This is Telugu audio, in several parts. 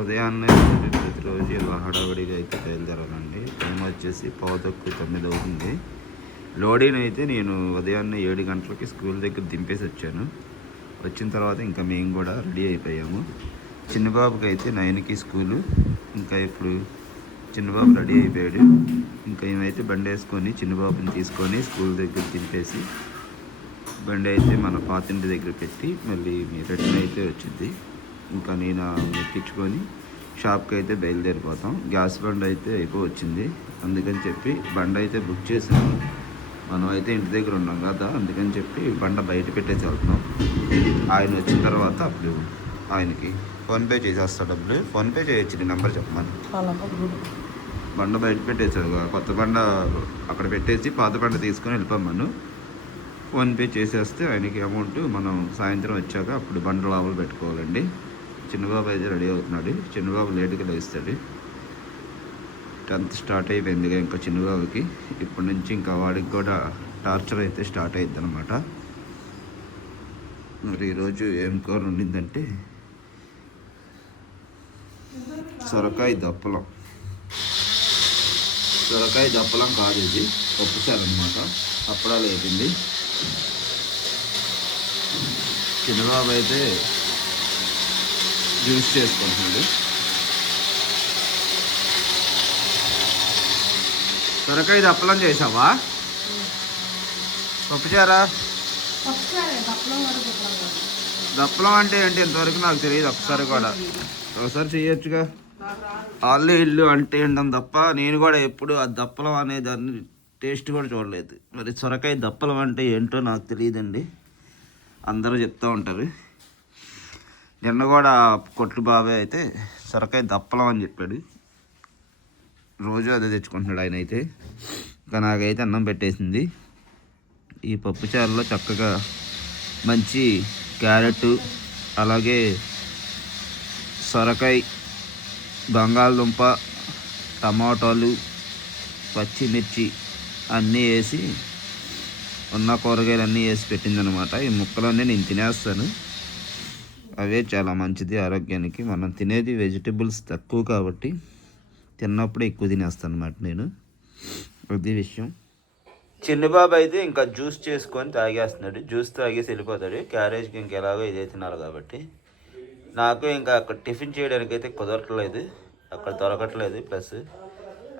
ఉదయాన్నే ప్రతిరోజు ఇలా హడావిడిగా అయితే బయలుదేరాలండి. టైం వచ్చేసి 8:45 అవుతుంది. లోడీని అయితే నేను ఉదయాన్నే 7 గంటలకి స్కూల్ దగ్గర దింపేసి వచ్చాను. వచ్చిన తర్వాత ఇంకా మేము కూడా రెడీ అయిపోయాము. చిన్నబాబుకి అయితే 9కి స్కూలు. ఇంకా ఇప్పుడు చిన్నబాబు రెడీ అయిపోయాడు. ఇంకా ఏమైతే బండి వేసుకొని చిన్నబాబుని తీసుకొని స్కూల్ దగ్గర దింపేసి బండి అయితే మన పాతింటి దగ్గర పెట్టి మళ్ళీ రిటర్న్ అయితే వచ్చింది. ఇంకా నేను ఎక్కించుకొని షాప్కి అయితే బయలుదేరిపోతాం. గ్యాస్ బండి అయితే అయిపోవచ్చింది. అందుకని చెప్పి బండి అయితే బుక్ చేసాము. మనం అయితే ఇంటి దగ్గర ఉన్నాం కదా, అందుకని చెప్పి బండ బయట పెట్టేసి వెళ్తున్నాం. ఆయన వచ్చిన తర్వాత అప్పుడు ఆయనకి ఫోన్పే చేసేస్తా డబ్బులు. ఫోన్పే చేయొచ్చు, నీ నెంబర్ చెప్పమని. బండ బయట పెట్టేసాడు, కొత్త బండ అక్కడ పెట్టేసి పాత బండ తీసుకొని వెళ్ళిపోమను. ఫోన్పే చేసేస్తే ఆయనకి అమౌంట్ మనం సాయంత్రం వచ్చాక అప్పుడు బండ లోపల పెట్టుకోవాలండి. చిన్నబాబు అయితే రెడీ అవుతున్నాడు. చిన్నబాబు లేటుగా లేస్తాడు. 10th స్టార్ట్ అయిపోయింది ఇంకా చిన్నబాబుకి. ఇప్పటి నుంచి ఇంకా వాడికి కూడా టార్చర్ అయితే స్టార్ట్ అయ్యిద్ది అనమాట. మరి ఈరోజు ఏం కూర ఉండిందంటే సొరకాయ దప్పలం. సొరకాయ దప్పలం కాదు, ఇది పప్పుచారు అనమాట. అప్పడాలు అయిపోయింది. చిన్నబాబు అయితే జ్యూస్ చేసుకుంటున్నాడు. సొరకాయ దప్పలం చేసావా? పప్పుచారా? దప్పలం అంటే ఏంటి ఇంతవరకు నాకు తెలియదు. ఒకసారి చేయొచ్చుగా. ఆళ్ళు ఇల్లు అంటే ఏంటని తప్ప నేను కూడా ఎప్పుడు ఆ దప్పలం అనే దాన్ని టేస్ట్ కూడా చూడలేదు. మరి సొరకాయ దప్పలం అంటే ఏంటో నాకు తెలియదండి. అందరూ చెప్తూ ఉంటారు. నిన్న కూడా కొట్లు బాబాయ్ అయితే సొరకాయ దప్పలం అని చెప్పాడు. రోజు అదే తెచ్చుకుంటున్నాడు ఆయన అయితే. ఇంకా నాకైతే అన్నం పెట్టేసింది. ఈ పప్పుచారులో చక్కగా మంచి క్యారెట్, అలాగే సొరకాయ, బంగాళదుంప, టమాటాలు, పచ్చిమిర్చి అన్నీ వేసి ఉన్న కూరగాయలు అన్నీ వేసి పెట్టిందనమాట. ఈ ముక్కలన్నీ నేను తినేస్తాను. అవే చాలా మంచిది ఆరోగ్యానికి. మనం తినేది వెజిటబుల్స్ తక్కువ కాబట్టి తిన్నప్పుడు ఎక్కువ తినేస్తాను అనమాట నేను. అది విషయం. చిన్నబాబు అయితే ఇంకా జ్యూస్ చేసుకొని తాగేస్తున్నాడు. జ్యూస్ తాగేసి వెళ్ళిపోతాడు. క్యారేజ్కి ఇంకెలాగో ఇదే తినాలి కాబట్టి. నాకు ఇంకా అక్కడ టిఫిన్ చేయడానికి అయితే కుదరట్లేదు, అక్కడ దొరకట్లేదు. ప్లస్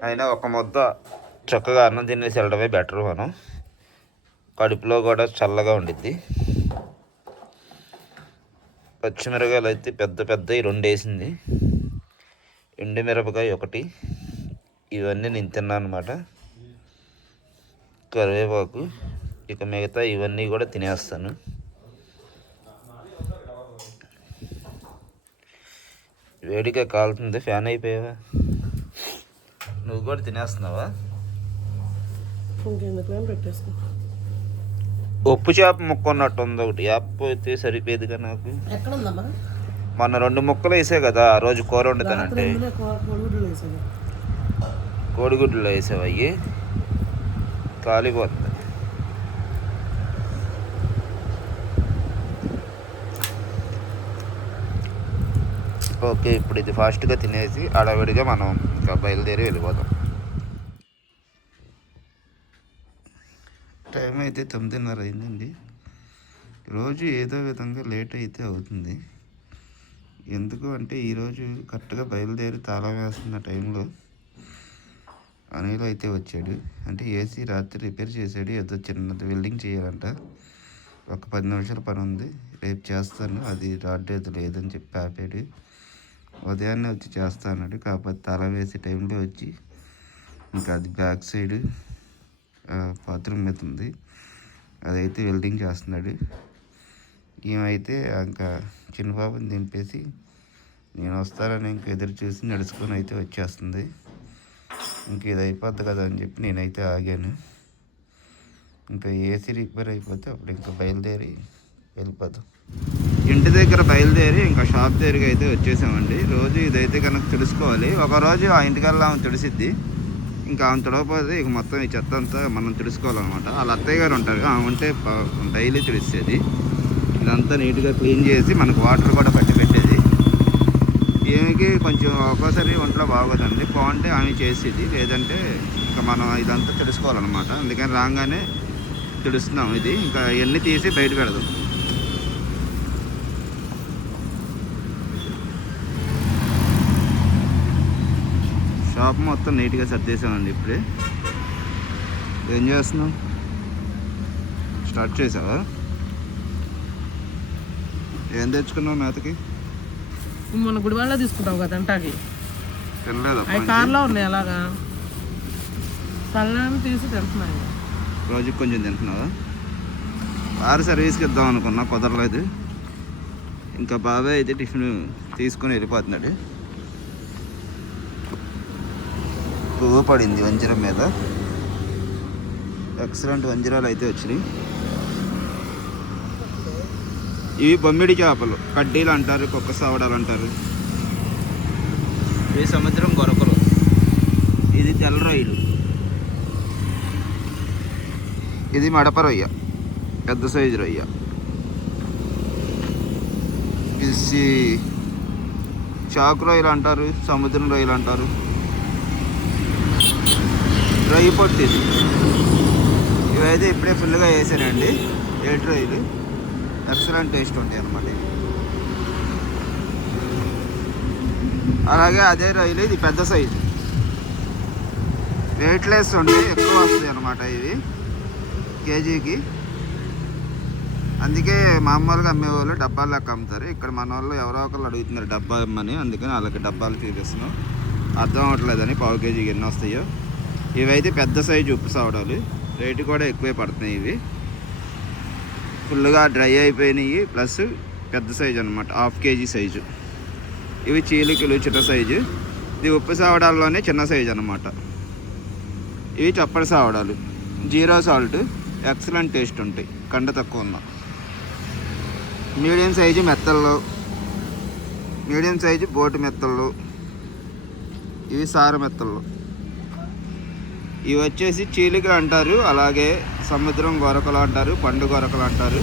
అయినా ఒక ముద్ద చక్కగా అన్నం తినేసి వెళ్ళడమే బెటర్. మనం కడుపులో కూడా చల్లగా ఉండిద్ది. పచ్చిమిరకాయలు అయితే పెద్ద పెద్దవి 2 వేసింది. ఎండుమిరపకాయ 1. ఇవన్నీ నేను తిన్నాను అనమాట. కరివేపాకు, ఇక మిగతా ఇవన్నీ కూడా తినేస్తాను. వేడిగా కాలుతుంది. ఫ్యాన్ అయిపోయావా? నువ్వు కూడా తినేస్తున్నావా? ఉప్పు చేప ముక్క ఉన్నట్టు ఉంది ఒకటి. యాప్ అయితే సరిపోయేదిగా నాకు. మొన్న 2 ముక్కలు వేసా కదా ఆ రోజు కూర వండుతానంటే. కోడిగుడ్లు వేసావు, అయ్యి కాలిపోతుంది. ఓకే, ఇప్పుడు ఇది ఫాస్ట్గా తినేసి అడవిడిగా మనం ఇంకా బయలుదేరి వెళ్ళిపోతాం. టైం అయితే 9:30 అయిందండి. రోజు ఏదో విధంగా లేట్ అయితే అవుతుంది. ఎందుకు అంటే ఈరోజు కరెక్ట్గా బయలుదేరి తాళం వేస్తున్న టైంలో అనిల్ అయితే వచ్చాడు. అంటే ఏసీ రాత్రి రిపేర్ చేశాడు. ఏదో చిన్నది వెల్డింగ్ చేయాలంట. ఒక 10 నిమిషాల పని ఉంది, రేపు చేస్తాను, అది రాడ్డేది లేదని చెప్పి ఆపాడు. ఉదయాన్నే వచ్చి చేస్తా అన్నాడు. కాకపోతే తాళం వేసే టైంలో వచ్చి ఇంకా అది బ్యాక్ సైడ్ బాత్రూమ్ మీద ఉంది, అదైతే వెల్డింగ్ చేస్తున్నాడు. ఏమైతే ఇంకా చిన్నబాబుని దింపేసి నేను వస్తానని ఇంక ఎదురు చూసి నడుచుకొని అయితే వచ్చేస్తుంది. ఇంక ఇది అయిపోద్ది కదా అని చెప్పి నేనైతే ఆగాను. ఇంకా ఏసీ రిపేర్ అయిపోతే అప్పుడు ఇంకా బయలుదేరి వెళ్ళిపోతాం. ఇంటి దగ్గర బయలుదేరి ఇంకా షాప్ దగ్గరికి అయితే వచ్చేసామండి. రోజు ఇదైతే కనుక తుడుచుకోవాలి. ఒకరోజు ఆ ఇంటికల్లా ఆమె తుడిసిద్ది, ఇంకా ఆమె తుడకపోతే ఇక మొత్తం ఈ చెత్త అంతా మనం తుడుచుకోవాలన్నమాట. వాళ్ళ అత్తయ్య గారు ఉంటారు, ఆమె ఉంటే డైలీ తుడిచేది. ఇదంతా నీట్గా క్లీన్ చేసి మనకు వాటర్ కూడా పట్టి పెట్టేది. ఏమికి కొంచెం ఒక్కోసారి ఒంట్లో బాగోదండి, బాగుంటే ఆమె చేసేది, లేదంటే ఇంకా మనం ఇదంతా తెలుసుకోవాలన్నమాట. అందుకని రాగానే తెలుస్తున్నాం. ఇది ఇంకా ఇవన్నీ తీసి బయట పెడదాం. షాప్ మొత్తం నీట్గా సర్దేశామండి. ఇప్పుడే ఏం చేస్తున్నాం? స్టార్ట్ చేసావా? ఏం తెచ్చుకున్నావు మేతకి? మన గుడివాళ్ళ తీసుకుంటావు కదా అంటాకి. తినలేదు కార్లో ఉన్నాయి అలాగా చల్లని తీసి తింటున్నాయి. రోజుకి కొంచెం తింటున్నావా? కారు సర్వీస్కి ఇద్దాం అనుకున్నా, కుదరలేదు. ఇంకా బాబాయ్ అయితే టిఫిన్ తీసుకొని వెళ్ళిపోతున్నాడు. పువ్వు పడింది వంజరం మీద. ఎక్సలెంట్ వంజరాలు అయితే వచ్చినాయి. ఇవి బొమ్మిడి చేపలు, కడ్డీలు అంటారు, కుక్క సావడాలు అంటారు. ఇవి సముద్రం గొరకలు. ఇది తెల్ల రొయ్యలు. ఇది మడప రొయ్య, పెద్ద సైజు రొయ్య. ఇది చాకు రొయ్యలు అంటారు, సముద్రం రొయ్యలు అంటారు. రొయ్య పొట్టి. ఇవైతే ఇప్పుడే ఫుల్గా వేసానండి. 7 రొయ్యలు ఎక్సలెంట్ టేస్ట్ ఉంటాయి అన్నమాట. అలాగే అదే రొయ్యలు ఇది పెద్ద సైజు, వెయిట్లెస్ ఉండి ఎక్కువ వస్తాయి అన్నమాట ఇవి కేజీకి. అందుకే మామూలుగా అమ్మేవాళ్ళు డబ్బాలు లెక్క అమ్ముతారు. ఇక్కడ మన వాళ్ళు ఎవరో ఒకళ్ళు అడుగుతున్నారు డబ్బా ఇమ్మని, అందుకని వాళ్ళకి డబ్బాలు చూపిస్తున్నాం. అర్థం అవ్వట్లేదని పావు కేజీకి ఎన్ని వస్తాయో. ఇవైతే పెద్ద సైజు ఉప్పు సావడాలు, రేటు కూడా ఎక్కువే పడుతున్నాయి. ఇవి ఫుల్గా డ్రై అయిపోయినాయి, ప్లస్ పెద్ద సైజు అనమాట, 1/2 కేజీ సైజు. ఇవి చీలికలు చిన్న సైజు. ఇది ఉప్పు సావడాల్లోనే చిన్న సైజు అనమాట. ఇవి చప్పడి సావడాలు, 0 సాల్ట్, ఎక్సలెంట్ టేస్ట్ ఉంటాయి, కండ తక్కువ ఉన్న. మీడియం సైజు మెత్తళ్ళు, మీడియం సైజు బోటు మెత్తళ్ళు. ఇవి సార మెత్తళ్ళు. ఇవి వచ్చేసి చీలికలు అంటారు, అలాగే సముద్రం గొరకలు అంటారు, పండు గొరకలు అంటారు.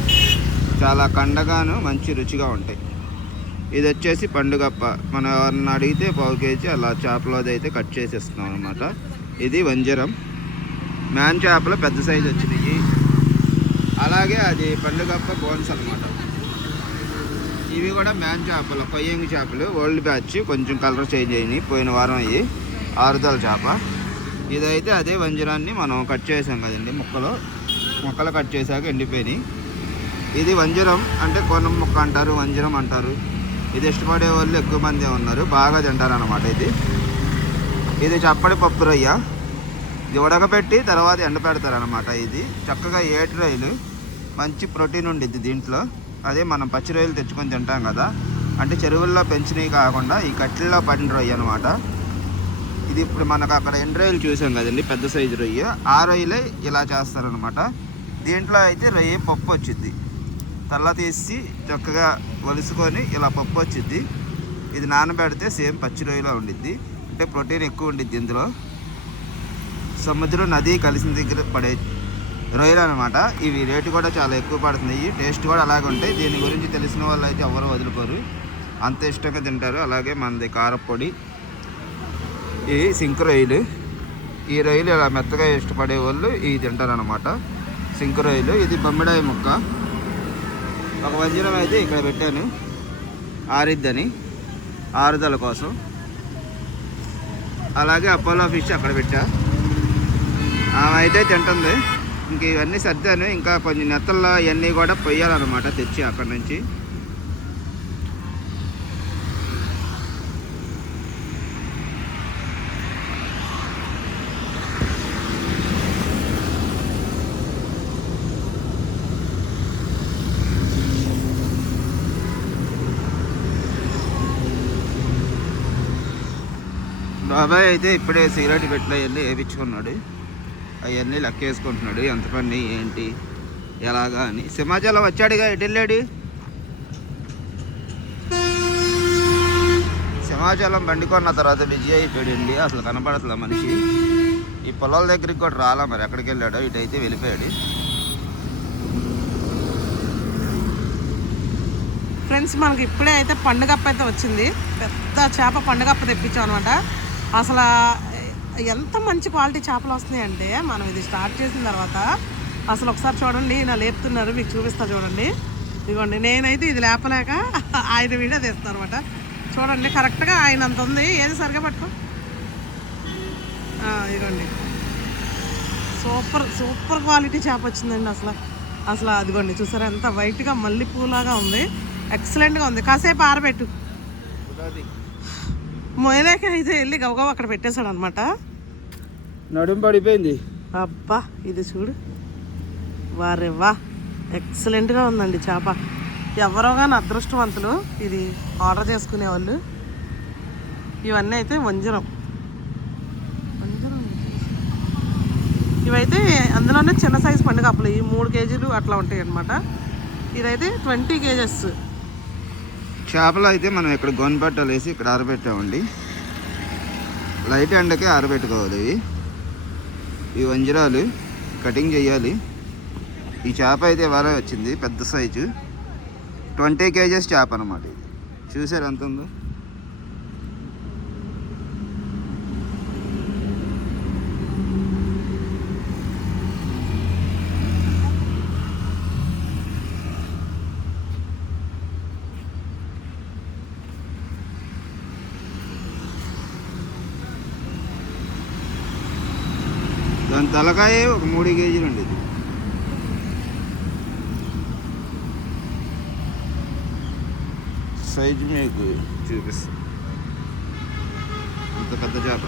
చాలా కండగాను మంచి రుచిగా ఉంటాయి. ఇది వచ్చేసి పండుగప్ప. మనం ఎవరన్నా అడిగితే పావు కేజీ అలా చేపలోది అయితే కట్ చేసేస్తున్నాం అనమాట. ఇది వంజరం, మ్యాన్ చేపలు పెద్ద సైజు వచ్చినాయి. అలాగే అది పండుగప్ప బోన్స్ అనమాట. ఇవి కూడా మ్యాన్ చేపలు, కొయ్యంగి చేపలు, ఓల్డ్ బ్యాచ్, కొంచెం కలర్ చేంజ్ అయినాయి, పోయిన వారం అయ్యి. ఆరుదల చేప. ఇదైతే అదే వంజరాన్ని మనం కట్ చేసాం కదండి, ముక్కలు కట్ చేశాక ఎండిపోయినాయి. ఇది వంజరం అంటే కొనం ముక్క అంటారు, వంజరం అంటారు. ఇది ఇష్టపడే వాళ్ళు ఎక్కువ మంది ఉన్నారు, బాగా తింటారు అనమాట. ఇది చప్పడి పప్పు రొయ్య. ఇది ఉడకబెట్టి తర్వాత ఎండ పెడతారు అనమాట. ఇది చక్కగా 7 రొయ్యలు, మంచి ప్రోటీన్ ఉండిద్ది దీంట్లో. అదే మనం పచ్చి రొయ్యలు తెచ్చుకొని తింటాం కదా, అంటే చెరువుల్లో పెంచినవి కాకుండా ఈ కట్టెల్లో పడిన రొయ్య అనమాట. ఇది ఇప్పుడు మనకు అక్కడ ఎండు రొయ్యలు చూసాం కదండి, పెద్ద సైజు రొయ్య. ఆ రొయ్యలే ఇలా చేస్తారనమాట. దీంట్లో అయితే రొయ్య పప్పు వచ్చిద్ది, తల్ల తీసి చక్కగా వలుసుకొని ఇలా పప్పు వచ్చిద్ది. ఇది నానబెడితే సేమ్ పచ్చి రొయ్యలో ఉండిద్ది, అంటే ప్రోటీన్ ఎక్కువ ఉండిద్ది ఇందులో. సముద్రం నది కలిసిన దగ్గర పడే రొయ్యలు అనమాట. ఇవి రేటు కూడా చాలా ఎక్కువ పడుతున్నాయి, టేస్ట్ కూడా అలాగే ఉంటాయి. దీని గురించి తెలిసిన వాళ్ళు అయితే ఎవరు వదులుకోరు, అంత ఇష్టంగా తింటారు. అలాగే మనది కారపొడి. ఇవి సింక్ రొయ్యలు. ఈ రొయ్యలు ఇలా మెత్తగా ఇష్టపడే వాళ్ళు ఇవి తింటారు అనమాట, సింక్ రొయ్యలు. ఇది బొమ్మిడాయి ముక్క. ఒక వంజరం అయితే ఇక్కడ పెట్టాను, ఆరిద్దని, ఆరుదల కోసం. అలాగే అపోలో ఫిష్ అక్కడ పెట్టా, ఆమె అయితే తింటుంది. ఇంక ఇవన్నీ సర్దాను, ఇంకా కొంచెం నెత్తల్లో ఇవన్నీ కూడా పొయ్యాలన్నమాట తెచ్చి అక్కడి నుంచి. బాబాయ్ అయితే ఇప్పుడే సిగరెట్ పెట్టిన అవన్నీ వేయించుకున్నాడు. అవన్నీ లెక్క వేసుకుంటున్నాడు, ఎంత పని ఏంటి ఎలాగా అని. సింహాచలం వచ్చాడుగా, ఎటు వెళ్ళాడు? సింహాచలం బండి కొన్న తర్వాత బిజీ అయిపోయాడండి, అసలు కనపడట్లే మనిషి. ఈ పొలాల దగ్గరికి కూడా రాలా, మరి ఎక్కడికి వెళ్ళాడో. ఇటైతే వెళ్ళిపోయాడు. ఫ్రెండ్స్ మనకి ఇప్పుడే అయితే పండుగప్ప అయితే వచ్చింది. పెద్ద చేప పండుగప్ప తెప్పించాం అనమాట. అసలు ఎంత మంచి క్వాలిటీ చేపలు వస్తున్నాయి అంటే మనం ఇది స్టార్ట్ చేసిన తర్వాత అసలు ఒకసారి చూడండి, నా లేపుతున్నారు, మీకు చూపిస్తా చూడండి. ఇదిగోండి, నేనైతే ఇది లేపలేక ఆయన వీడియో తీస్తాను అనమాట. చూడండి కరెక్ట్గా ఆయన అంత ఉంది. ఏది సరిగా పట్టుకో. ఇదిగోండి, సూపర్ సూపర్ క్వాలిటీ చేప వచ్చిందండి. అసలు అదిగోండి చూసారా ఎంత వైట్గా మల్లెపూలాగా ఉంది. ఎక్సలెంట్గా ఉంది. కాసేపు ఆరబెట్టు. మొయలేక అయితే వెళ్ళి గవగవ అక్కడ పెట్టేశాడు అనమాట. నడుం పడిపోయింది. అబ్బా ఇది చూడు, వారే వా, ఎక్సలెంట్గా ఉందండి చేప. ఎవరో కానీ అదృష్టవంతులు ఇది ఆర్డర్ చేసుకునేవాళ్ళు. ఇవన్నీ అయితే వంజరం. ఇవైతే అందులోనే చిన్న సైజు పండుగప్పలు. ఈ 3 కేజీలు అట్లా ఉంటాయి అనమాట. ఇదైతే 20 కేజెస్ చేపలు. అయితే మనం ఇక్కడ గొనపట్టలు వేసి ఇక్కడ ఆరబెట్టామండి. లైట్ ఎండకే ఆరబెట్టుకోవాలి. ఈ వంజరాలు కటింగ్ చేయాలి. ఈ చేప అయితే ఇవాళ వచ్చింది, పెద్ద సైజు 20 కేజెస్ చేప అనమాట. ఇది చూసారు ఎంత ఉందో. దాని తలకాయ ఒక 3 కేజీలు అండి. ఇది సైజు మీకు చూపిస్తా. అంత పెద్ద చేప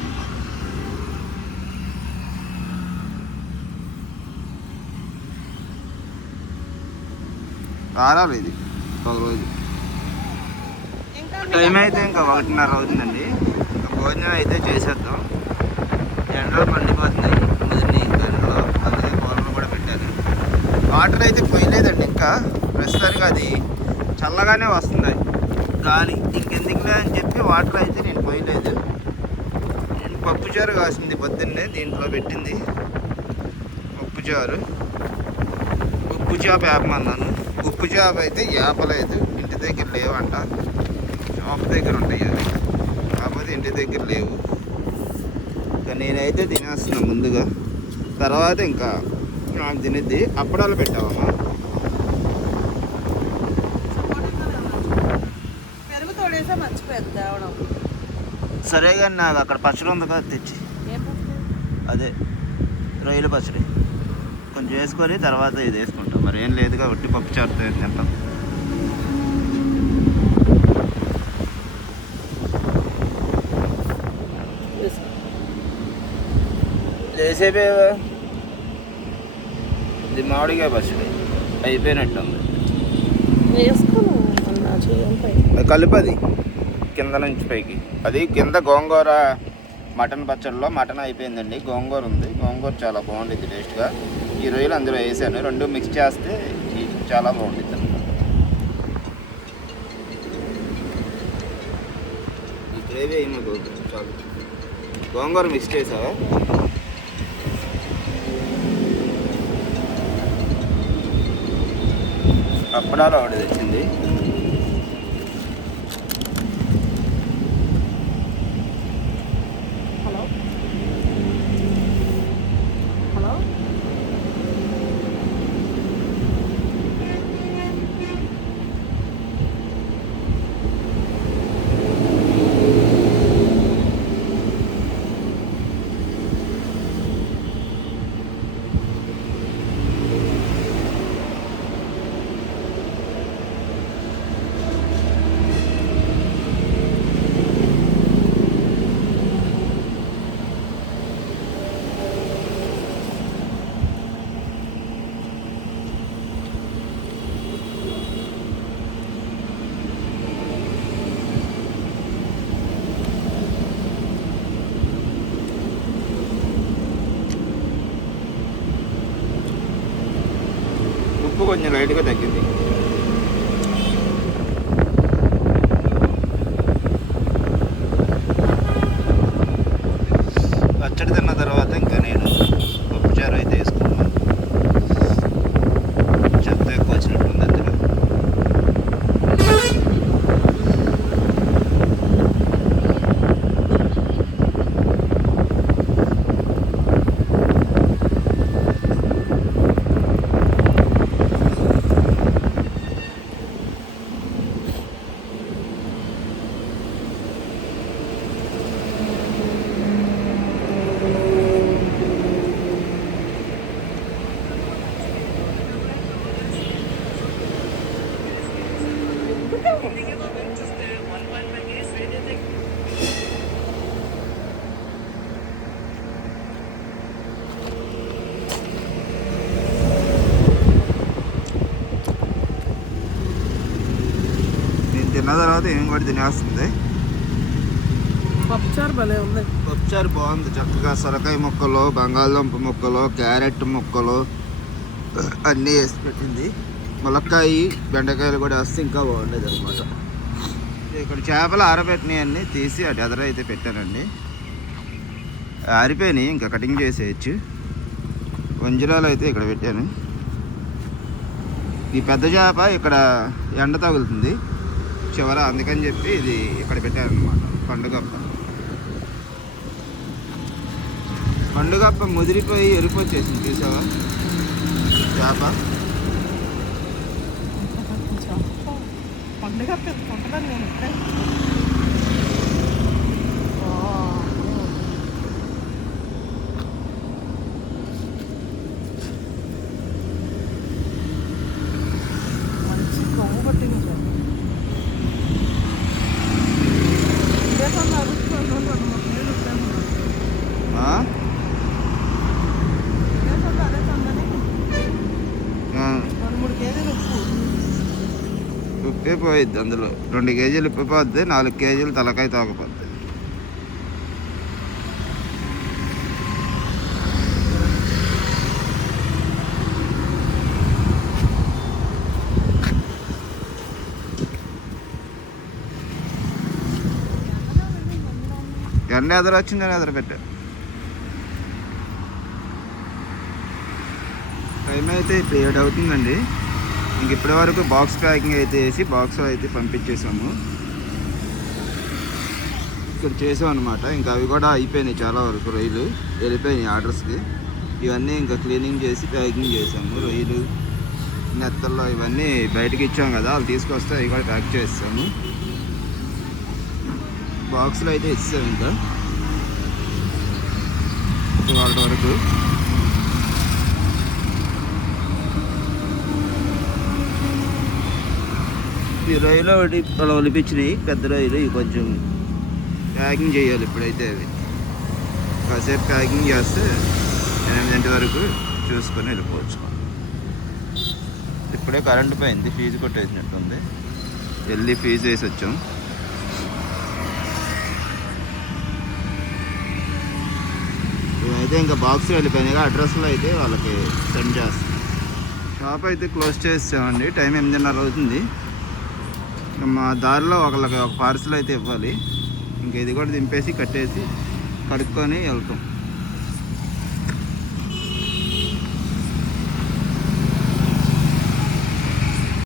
ఆరాలి. ఇది ఒక రోజు టైం అయితే ఇంకా 1:30 అవుతుందండి. భోజనం అయితే చేసేద్దాం. ఎండలు మండిపోతున్నాయి దాంట్లో, అందుకే కూరలు కూడా పెట్టాను. వాటర్ అయితే పోయలేదండి ఇంకా ప్రస్తుతానికి. అది చల్లగానే వస్తుంది గాలి, ఇంకెందుకులే అని చెప్పి వాటర్ అయితే నేను పోయలేదు. నేను పప్పుచారు కాసింది పొద్దున్నే, దీంట్లో పెట్టింది పప్పుచారు. ఉప్పు చేప వేపమన్నాను. ఉప్పు చేప అయితే వేపలేదు, ఇంటి దగ్గర లేవంట. షాప్ దగ్గర ఉంటాయి అవి, కాకపోతే ఇంటి దగ్గర లేవు. ఇంకా నేనైతే తినేస్తున్నా ముందుగా, తర్వాత ఇంకా నాకు తినేది. అప్పడాలు పెట్టావమ్మా? సరే కానీ నాకు అక్కడ పచ్చడి ఉంది కదా, తెచ్చి అదే రొయ్యల పచ్చడి కొంచెం వేసుకొని తర్వాత ఇది వేసుకుంటాం. మరి ఏం లేదుగా, ఒట్టి పప్పు చారుతో తింటాం. చేసేపే ఇది మామిడికాయ పచ్చడి అయిపోయినట్టుంది. కలుపది కింద నుంచి పైకి. అది కింద గోంగూర మటన్ పచ్చడిలో మటన్ అయిపోయిందండి. గోంగూర ఉంది, గోంగూర చాలా బాగుంటుంది టేస్ట్గా. ఈ రొయ్యలు అందులో వేసాను, 2 మిక్స్ చేస్తే చాలా బాగుంటుంది అనమాట. ఈ గ్రేవీ అయినా చాలు. గోంగూర మిక్స్ చేసావా? అప్పడాలు ఆవిడ తెచ్చింది. ఉప్పు కొంచెం లైట్గా తగ్గింది. పచ్చడి తిన్న తర్వాత ఇంకా నేను పప్పుచారు అయితే వేసుకున్నాను. చెత్త ఎక్కువ వచ్చినట్టుంది అందులో. నేను తిన్న తర్వాత ఏం కూడా తినేస్తుంది. పప్పుచారు భలే ఉంది. పప్పుచారు బాగుంది, చక్కగా సొరకాయ ముక్కలు, బంగాళదుంప ముక్కలు, క్యారెట్ ముక్కలు అన్నీ వేసి పెట్టింది. ములక్కాయ, బెండకాయలు కూడా వేస్తే ఇంకా బాగుండేది అనమాట. ఇక్కడ చేపలు ఆరబెట్టినవి అన్నీ తీసి అటు ఎదర అయితే పెట్టానండి. ఆరిపోయినాయి, ఇంకా కటింగ్ చేసేయచ్చు. వంజరాలు అయితే ఇక్కడ పెట్టాను. ఈ పెద్ద చేప ఇక్కడ ఎండ తగులుతుంది చివర, అందుకని చెప్పి ఇది ఇక్కడ పెట్టారనమాట. పండుగప్ప ముదిరిపోయి ఎరుపు వచ్చేసింది, చూసావా చేప. పండుగప్ప ఉంటుందని నేను ఇప్పుడే మంచి కొమ్ము పట్టింది. ఉప్పే పోయిద్ది అందులో. 2 కేజీలు ఉప్పు పోద్ది, 4 కేజీలు తలకాయ తోకపోద్ది. ఎండ ఎదురు వచ్చిందని ఎదురు పెట్టా. టైం అయితే ఇప్పుడు 7 అవుతుందండి. ఇంక ఇప్పటి వరకు బాక్స్ ప్యాకింగ్ అయితే వేసి బాక్స్ అయితే పంపించేసాము. ఇక్కడ చేసాం అనమాట. ఇంకా అవి కూడా అయిపోయినాయి, చాలా వరకు రొయ్యలు వెళ్ళిపోయినాయి ఆర్డర్స్కి. ఇవన్నీ ఇంకా క్లీనింగ్ చేసి ప్యాకింగ్ చేసాము. రొయ్యలు, నెత్తల్లో ఇవన్నీ బయటకి ఇచ్చాం కదా, వాళ్ళు తీసుకొస్తే అవి కూడా ప్యాక్ చేస్తాము. బాక్స్లో అయితే ఇస్తాం ఇంకా వాళ్ళ వరకు. ఈ రొయ్యలు ఒకటి అలా ఒలిపించినాయి, పెద్ద రొయ్యలు. ఇవి కొంచెం ప్యాకింగ్ చేయాలి ఇప్పుడైతే. అవి కాసేపు ప్యాకింగ్ చేస్తే 8 వరకు చూసుకొని వెళ్ళిపోవచ్చు. ఇప్పుడే కరెంటు పోయింది, ఫీజు కొట్టేసినట్టుంది. వెళ్ళి ఫీజు వేసి వచ్చాం. ఇవైతే ఇంకా బాక్స్ వెళ్ళిపోయినాయి, అడ్రస్లో అయితే వాళ్ళకి సెండ్ చేస్తాం. షాప్ అయితే క్లోజ్ చేసామండి. టైం 8:30 అవుతుంది. మా దారిలో ఒకళ్ళకి ఒక పార్సల్ అయితే ఇవ్వాలి. ఇంకా ఇది కూడా దింపేసి కట్టేసి కడుక్కొని వెళ్తాం.